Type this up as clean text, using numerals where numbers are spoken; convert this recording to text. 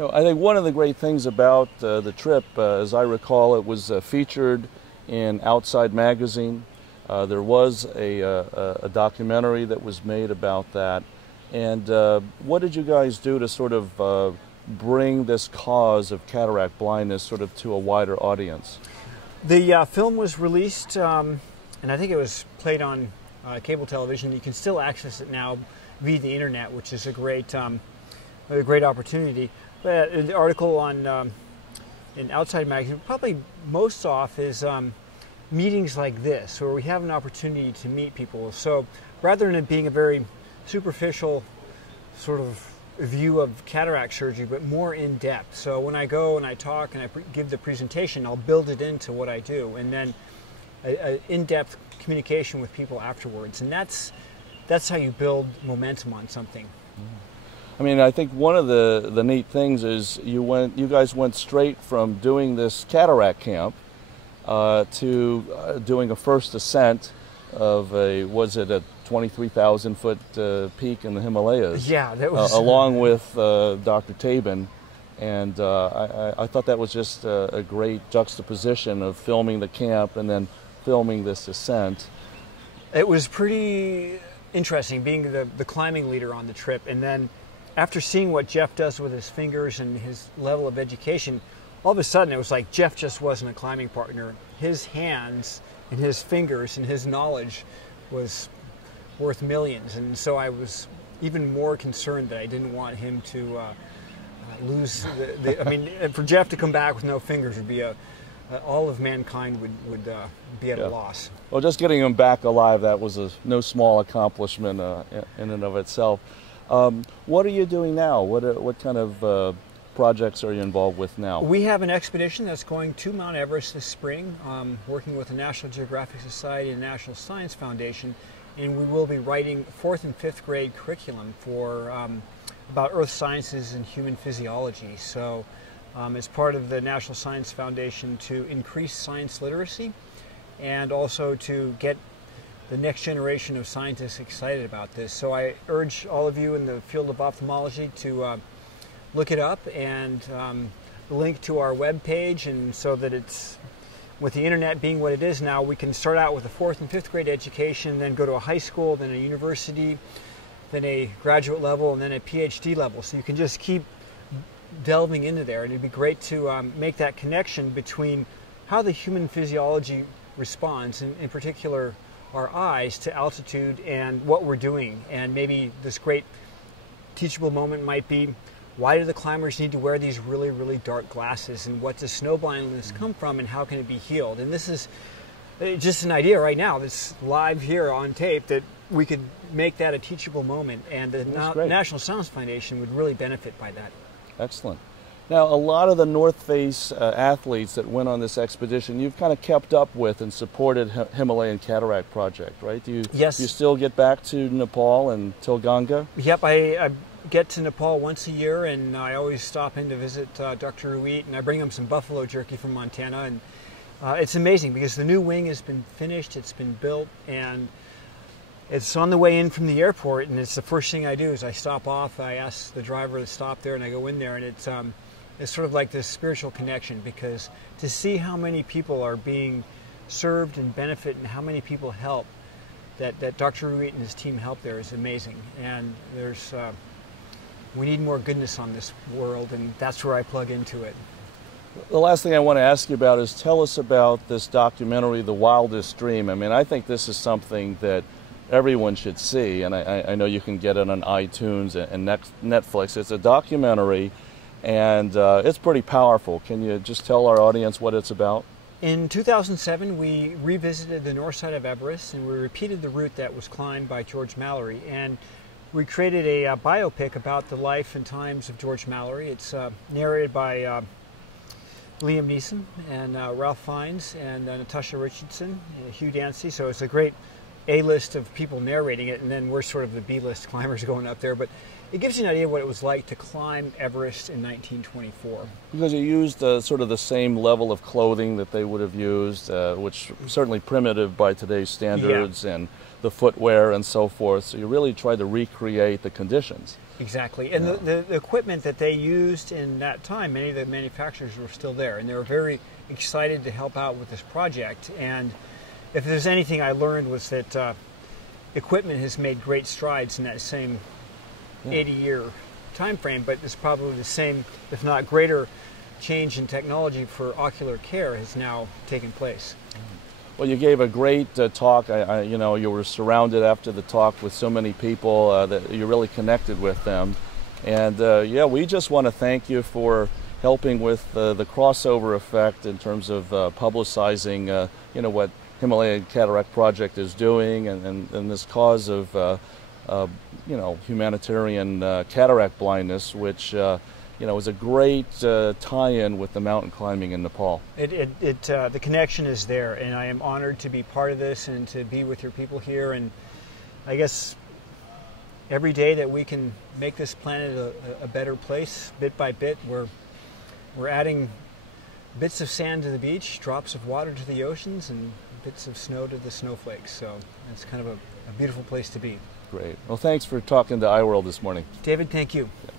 I think one of the great things about the trip, as I recall, it was featured in Outside Magazine. There was a documentary that was made about that. And what did you guys do to sort of bring this cause of cataract blindness sort of to a wider audience? The film was released, and I think it was played on cable television. You can still access it now via the internet, which is a great opportunity. But the article on in Outside Magazine, probably most off is meetings like this, where we have an opportunity to meet people. So rather than it being a very superficial sort of view of cataract surgery, but more in depth. So when I go and I talk and I give the presentation, I'll build it into what I do, and then a in-depth communication with people afterwards. And that's how you build momentum on something. I mean, I think one of the neat things is you guys went straight from doing this cataract camp to doing a first ascent of a 23,000 foot peak in the Himalayas. Yeah, that was along with Dr. Tabin, and I thought that was just a great juxtaposition of filming the camp and then filming this ascent. It was pretty interesting being the climbing leader on the trip, and then after seeing what Geoff does with his fingers and his level of education, all of a sudden it was like Geoff just wasn't a climbing partner. His hands and his fingers and his knowledge was worth millions, and so I was even more concerned that I didn't want him to lose I mean, for Geoff to come back with no fingers would be all of mankind would be at a loss. Well, just getting him back alive, that was no small accomplishment in and of itself. What are you doing now? What kind of projects are you involved with now? We have an expedition that's going to Mount Everest this spring, working with the National Geographic Society and the National Science Foundation, and we will be writing 4th and 5th grade curriculum for about earth sciences and human physiology. So as part of the National Science Foundation to increase science literacy and also to get the next generation of scientists excited about this. So I urge all of you in the field of ophthalmology to look it up and link to our webpage, and so that it's, with the internet being what it is now, we can start out with a 4th and 5th grade education, then go to a high school, then a university, then a graduate level, and then a PhD level. So you can just keep delving into there, and it'd be great to make that connection between how the human physiology responds, and in particular our eyes, to altitude and what we're doing. And maybe this great teachable moment might be, why do the climbers need to wear these really, really dark glasses, and what does snow blindness come from, and how can it be healed? And this is just an idea right now that's live here on tape, that we could make that a teachable moment, and the National Science Foundation would really benefit by that. Excellent. Now, a lot of the North Face athletes that went on this expedition, you've kind of kept up with and supported Himalayan Cataract Project, right? Yes. Do you still get back to Nepal and Tilganga? Yep, I get to Nepal once a year, and I always stop in to visit Dr. Ruit, and I bring him some buffalo jerky from Montana. And it's amazing because the new wing has been finished, it's been built, and it's on the way in from the airport, and it's the first thing I do is I stop off, I ask the driver to stop there, and I go in there, and it's sort of like this spiritual connection, because to see how many people are being served and benefit, and how many people help, that Dr. Ruit and his team help there, is amazing. And we need more goodness on this world, and that's where I plug into it. The last thing I want to ask you about is, tell us about this documentary, The Wildest Dream. I mean, I think this is something that everyone should see, and I know you can get it on iTunes and Netflix. It's a documentary, and it's pretty powerful. Can you just tell our audience what it's about? In 2007, we revisited the north side of Everest, and we repeated the route that was climbed by George Mallory, and we created a biopic about the life and times of George Mallory. It's narrated by Liam Neeson and Ralph Fiennes and Natasha Richardson, Hugh Dancy. So it's a great A-list of people narrating it, and then we're sort of the B-list climbers going up there. But it gives you an idea of what it was like to climb Everest in 1924. Because you used sort of the same level of clothing that they would have used, which certainly primitive by today's standards, and the footwear and so forth. So you really tried to recreate the conditions. Exactly. And the equipment that they used in that time, many of the manufacturers were still there, and they were very excited to help out with this project. And if there's anything I learned was that equipment has made great strides in that same 80-year time frame, but it's probably the same, if not greater, change in technology for ocular care has now taken place. Well, you gave a great talk. You know, you were surrounded after the talk with so many people that you really connected with them. And yeah, we just want to thank you for helping with the crossover effect in terms of publicizing, you know, what Himalayan Cataract Project is doing, and this cause of, you know, humanitarian cataract blindness, which you know, is a great tie-in with the mountain climbing in Nepal. The connection is there, and I am honored to be part of this and to be with your people here. And I guess every day that we can make this planet a better place, bit by bit, we're adding bits of sand to the beach, drops of water to the oceans, and bits of snow to the snowflakes. So it's kind of a beautiful place to be. Great. Well, thanks for talking to iWorld this morning. David, thank you. Yeah.